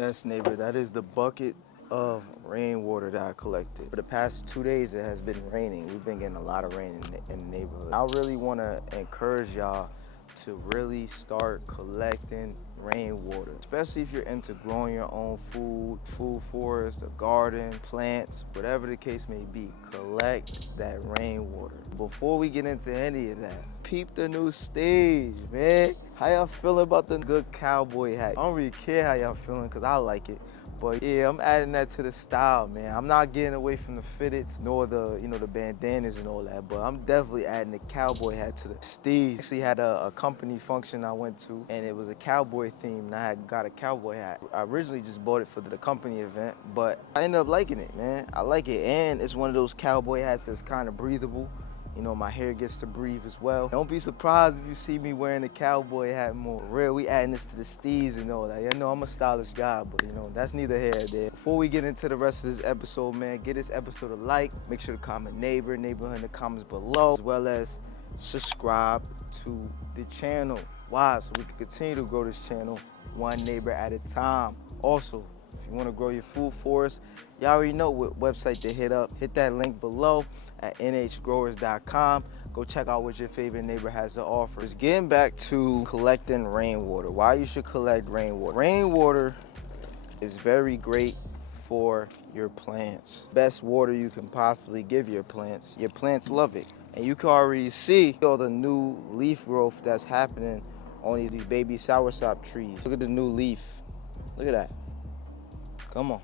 Yes, neighbor, that is the bucket of rainwater that I collected. For the past 2 days, it has been raining. We've been getting a lot of rain in the neighborhood. I really want to encourage y'all to really start collecting rainwater, especially if you're into growing your own food forest, a garden, plants, whatever the case may be. Collect that rainwater. Before we get into any of that, peep the new stage, man. How y'all feeling about the good cowboy hat? I don't really care how y'all feeling because I like it. But yeah, I'm adding that to the style, man. I'm not getting away from the fitteds nor the bandanas and all that, but I'm definitely adding the cowboy hat to the stage. Actually had a company function I went to and it was a cowboy theme and I had got a cowboy hat. I originally just bought it for the company event, but I ended up liking it, man. I like it, and it's one of those cowboy hats that's kind of breathable. You know, my hair gets to breathe as well. Don't be surprised if you see me wearing a cowboy hat more. For real, we adding this to the steez and all that. You know, I'm a stylish guy, but you know, that's neither here nor there. Before we get into the rest of this episode, man, give this episode a like. Make sure to comment neighborhood in the comments below, as well as subscribe to the channel. Why? So we can continue to grow this channel one neighbor at a time. Also, if you want to grow your food forest, y'all already know what website to hit up. Hit that link below at nhgrowers.com. Go check out what your favorite neighbor has to offer. Just getting back to collecting rainwater. Why you should collect rainwater. Rainwater is very great for your plants. Best water you can possibly give your plants. Your plants love it. And you can already see all the new leaf growth that's happening on these baby soursop trees. Look at the new leaf. Look at that. Come on.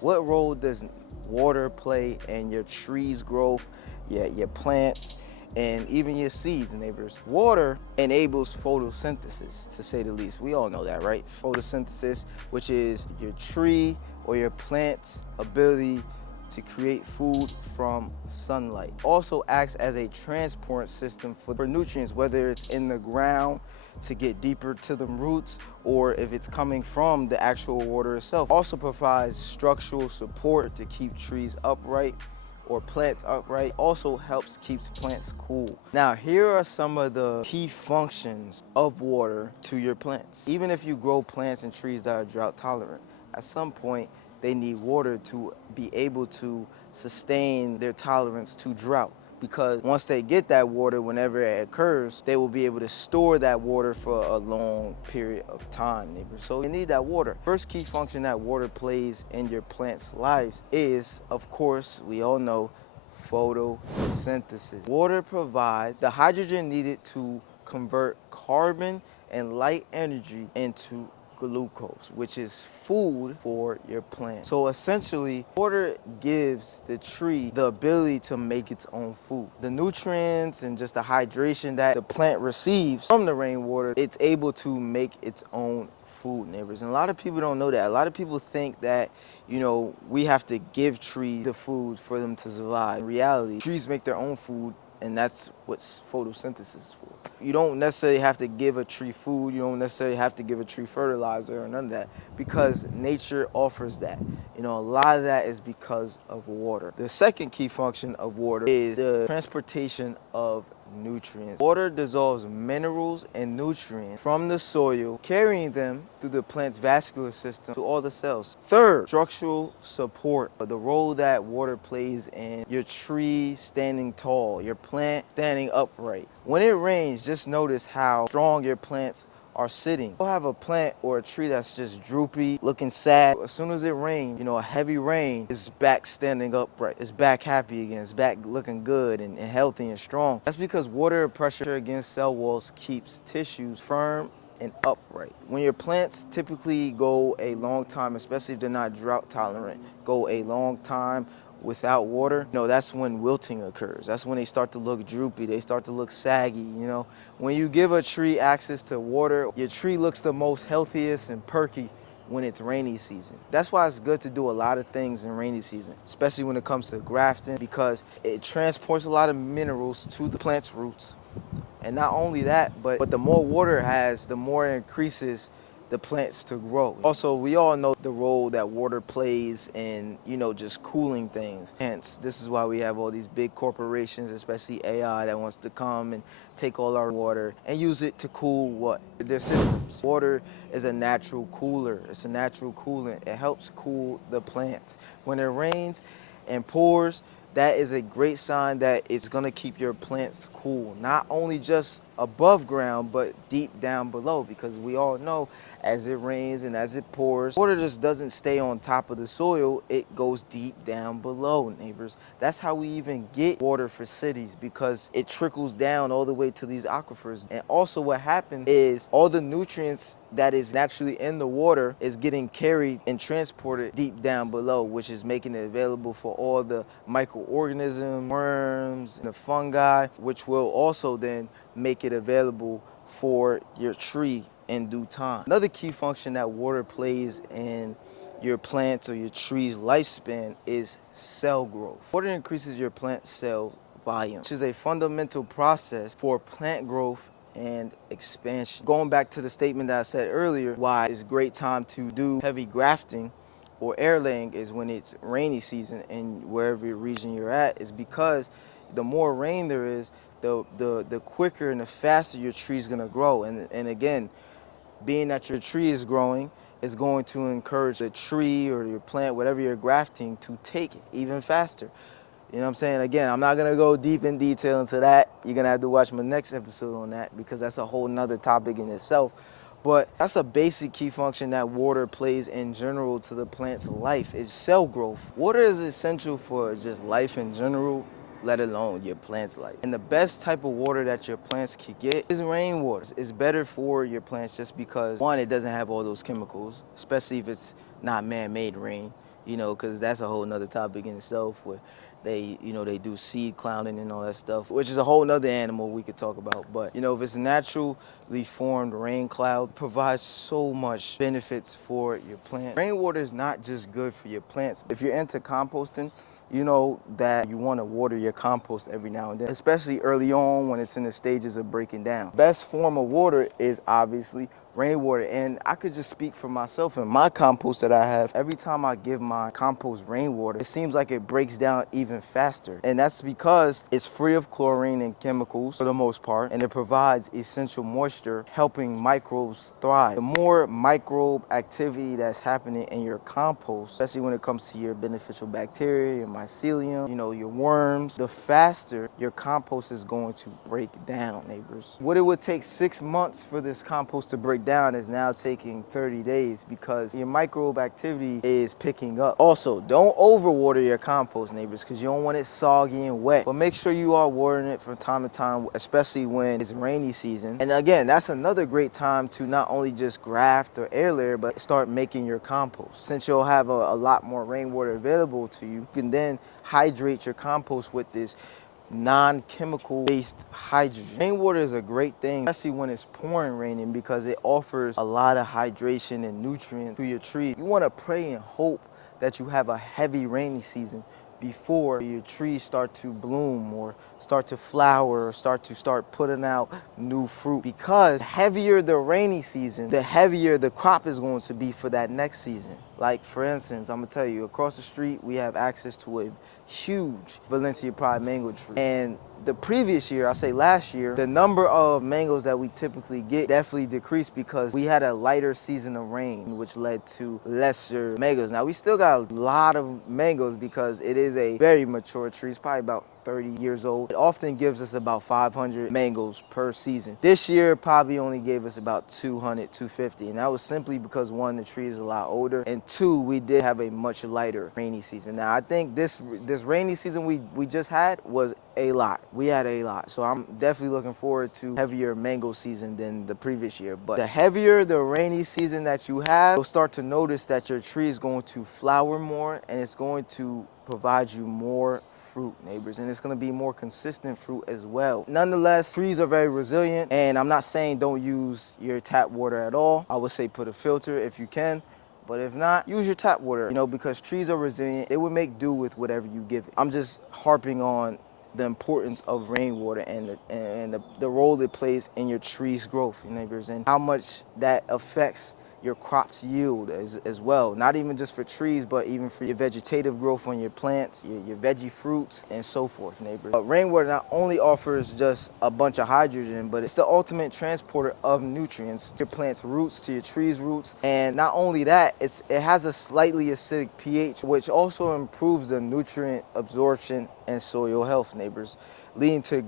What role does water play in your trees' growth, your plants, and even your seeds, neighbors? Water enables photosynthesis, to say the least. We all know that, right? Photosynthesis, which is your tree or your plant's ability to create food from sunlight. Also acts as a transport system for nutrients, whether it's in the ground to get deeper to the roots or if it's coming from the actual water itself. Also provides structural support to keep trees upright or plants upright. Also helps keeps plants cool. Now, here are some of the key functions of water to your plants. Even if you grow plants and trees that are drought tolerant, at some point they need water to be able to sustain their tolerance to drought, because once they get that water, whenever it occurs, they will be able to store that water for a long period of time, neighbors. So you need that water. First key function that water plays in your plants' lives is, of course, we all know, photosynthesis. Water provides the hydrogen needed to convert carbon and light energy into glucose, which is food for your plant. So essentially, water gives the tree the ability to make its own food. The nutrients and just the hydration that the plant receives from the rainwater, it's able to make its own food, neighbors. And a lot of people don't know that. A lot of people think that, you know, we have to give trees the food for them to survive. In reality, trees make their own food, and that's what photosynthesis is for. You don't necessarily have to give a tree food. You don't necessarily have to give a tree fertilizer or none of that, because nature offers that. You know, a lot of that is because of water. The second key function of water is the transportation of nutrients. Water dissolves minerals and nutrients from the soil, carrying them through the plant's vascular system to all the cells. Third, structural support. The role that water plays in your tree standing tall, your plant standing upright. When it rains, just notice how strong your plants are sitting. You'll have a plant or a tree that's just droopy, looking sad. As soon as it rains, you know, a heavy rain, it's back standing upright. It's back happy again. It's back looking good and healthy and strong. That's because water pressure against cell walls keeps tissues firm and upright. When your plants typically go a long time, especially if they're not drought tolerant, go a long time without water, you know, that's when wilting occurs. That's when they start to look droopy, they start to look saggy, you know. When you give a tree access to water, your tree looks the most healthiest and perky when it's rainy season. That's why it's good to do a lot of things in rainy season, especially when it comes to grafting, because it transports a lot of minerals to the plant's roots. And not only that, but the more water it has, the more it increases the plants to grow. Also, we all know the role that water plays in, just cooling things. Hence, this is why we have all these big corporations, especially AI, that wants to come and take all our water and use it to cool what? Their systems. Water is a natural cooler. It's a natural coolant. It helps cool the plants. When it rains and pours, that is a great sign that it's gonna keep your plants cool, not only just above ground, but deep down below, because we all know as it rains and as it pours, water just doesn't stay on top of the soil, it goes deep down below, neighbors. That's how we even get water for cities, because it trickles down all the way to these aquifers. And also what happens is all the nutrients that is naturally in the water is getting carried and transported deep down below, which is making it available for all the microorganisms, worms, and the fungi, which will also then make it available for your tree in due time. Another key function that water plays in your plants or your tree's lifespan is cell growth. Water increases your plant cell volume, which is a fundamental process for plant growth and expansion. Going back to the statement that I said earlier, why it's a great time to do heavy grafting or air laying is when it's rainy season, and wherever region you're at, is because the more rain there is, the quicker and the faster your tree is gonna grow. And again, being that your tree is growing, is going to encourage the tree or your plant, whatever you're grafting, to take it even faster. You know what I'm saying? Again, I'm not gonna go deep in detail into that. You're gonna have to watch my next episode on that, because that's a whole nother topic in itself. But that's a basic key function that water plays in general to the plant's life, is cell growth. Water is essential for just life in general, let alone your plant's life. And the best type of water that your plants could get is rainwater. It's better for your plants just because, one, it doesn't have all those chemicals, especially if it's not man-made rain, because that's a whole nother topic in itself, where they do seed clouding and all that stuff, which is a whole nother animal we could talk about. But, if it's naturally formed rain cloud, provides so much benefits for your plant. Rainwater is not just good for your plants. If you're into composting, you know that you want to water your compost every now and then, especially early on when it's in the stages of breaking down. Best form of water is obviously rainwater. And I could just speak for myself and my compost that I have. Every time I give my compost rainwater, it seems like it breaks down even faster. And that's because it's free of chlorine and chemicals for the most part, and it provides essential moisture, helping microbes thrive. The more microbe activity that's happening in your compost, especially when it comes to your beneficial bacteria, your mycelium, your worms, the faster your compost is going to break down, neighbors. What it would take 6 months for this compost to break down is now taking 30 days, because your microbe activity is picking up. Also, don't overwater your compost, neighbors, because you don't want it soggy and wet. But make sure you are watering it from time to time, especially when it's rainy season. And again, that's another great time to not only just graft or air layer, but start making your compost. Since you'll have a lot more rainwater available to you, you can then hydrate your compost with this non-chemical based hydrogen. Rainwater is a great thing, especially when it's pouring raining, because it offers a lot of hydration and nutrients to your tree. You want to pray and hope that you have a heavy rainy season before your trees start to bloom or start to flower or start putting out new fruit, because the heavier the rainy season, the heavier the crop is going to be for that next season. Like, for instance, I'm gonna tell you, across the street we have access to a huge Valencia Pride mango tree, and the previous year, I say last year, the number of mangoes that we typically get definitely decreased, because we had a lighter season of rain, which led to lesser mangoes. Now, we still got a lot of mangoes because it is a very mature tree. It's probably about 30 years old. It often gives us about 500 mangoes per season. This year probably only gave us about 200, 250, and that was simply because, one, the tree is a lot older, and two, we did have a much lighter rainy season. Now, I think this rainy season we just had was a lot. We had a lot. So I'm definitely looking forward to heavier mango season than the previous year. But the heavier the rainy season that you have, you'll start to notice that your tree is going to flower more, and it's going to provide you more fruit, neighbors, and it's going to be more consistent fruit as well. Nonetheless, trees are very resilient, and I'm not saying don't use your tap water at all. I would say put a filter if you can. But if not, use your tap water, because trees are resilient. They will make do with whatever you give it. I'm just harping on the importance of rainwater and the role it plays in your tree's growth, neighbors, and how much that affects your crops yield as well. Not even just for trees, but even for your vegetative growth on your plants, your veggie fruits, and so forth, neighbors. Rainwater not only offers just a bunch of hydrogen, but it's the ultimate transporter of nutrients to your plant's roots, to your tree's roots. And not only that, it has a slightly acidic pH, which also improves the nutrient absorption and soil health, neighbors, leading to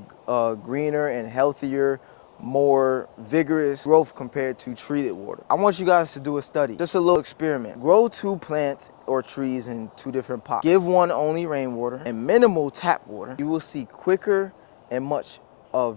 greener and healthier, more vigorous growth compared to treated water. I want you guys to do a study, just a little experiment. Grow 2 plants or trees in 2 different pots. Give one only rainwater and minimal tap water. You will see quicker and much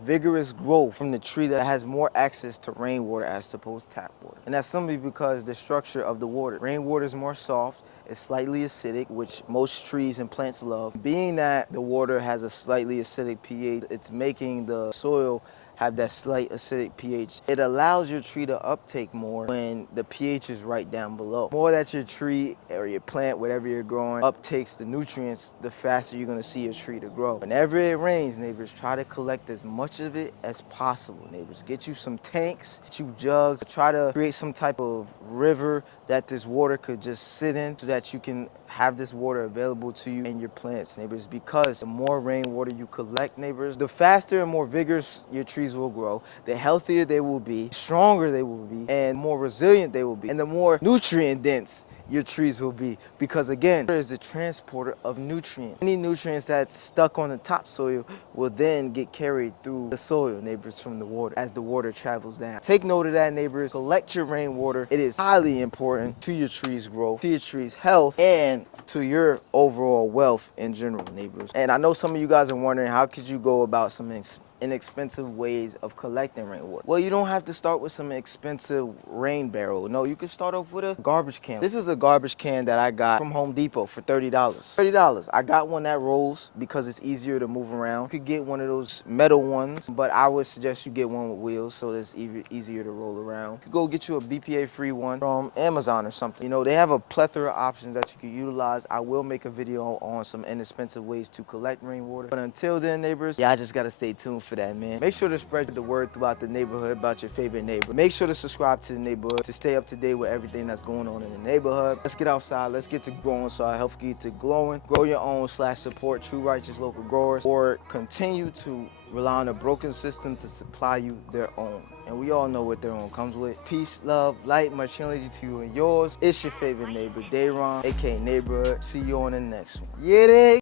vigorous growth from the tree that has more access to rainwater as opposed to tap water. And that's simply because the structure of the water. Rainwater is more soft, it's slightly acidic, which most trees and plants love. Being that the water has a slightly acidic pH, it's making the soil have that slight acidic pH. It allows your tree to uptake more when the pH is right down below. The more that your tree or your plant, whatever you're growing, uptakes the nutrients, the faster you're gonna see your tree to grow. Whenever it rains, neighbors, try to collect as much of it as possible, neighbors. Get you some tanks, get you jugs, try to create some type of river that this water could just sit in so that you can have this water available to you and your plants, neighbors, because the more rainwater you collect, neighbors, the faster and more vigorous your trees will grow, the healthier they will be, stronger they will be, and more resilient they will be, and the more nutrient dense your trees will be, because again, water is the transporter of nutrients. Any nutrients that's stuck on the topsoil will then get carried through the soil, neighbors, from the water as the water travels down. Take note of that, neighbors. Collect your rainwater. It is highly important to your tree's growth, to your tree's health, and to your overall wealth in general, neighbors. And I know some of you guys are wondering, how could you go about some inexpensive ways of collecting rainwater? Well, you don't have to start with some expensive rain barrel. No, you can start off with a garbage can. This is a garbage can that I got from Home Depot for $30. $30. I got one that rolls because it's easier to move around. You could get one of those metal ones, but I would suggest you get one with wheels so it's easier to roll around. You could go get you a BPA-free one from Amazon or something. You know, they have a plethora of options that you can utilize. I will make a video on some inexpensive ways to collect rainwater. But until then, neighbors, y'all just gotta stay tuned for that, man. Make sure to spread the word throughout the neighborhood about your favorite neighbor. Make sure to subscribe to the neighborhood to stay up to date with everything that's going on in the neighborhood. Let's get outside. Let's get to growing so our health get to glowing. Grow your own / support true righteous local growers, or continue to rely on a broken system to supply you their own. And we all know what their own comes with. Peace, love, light, much energy to you and yours. It's your favorite neighbor, Dayron, aka Neighborhood. See you on the next one. Yeah,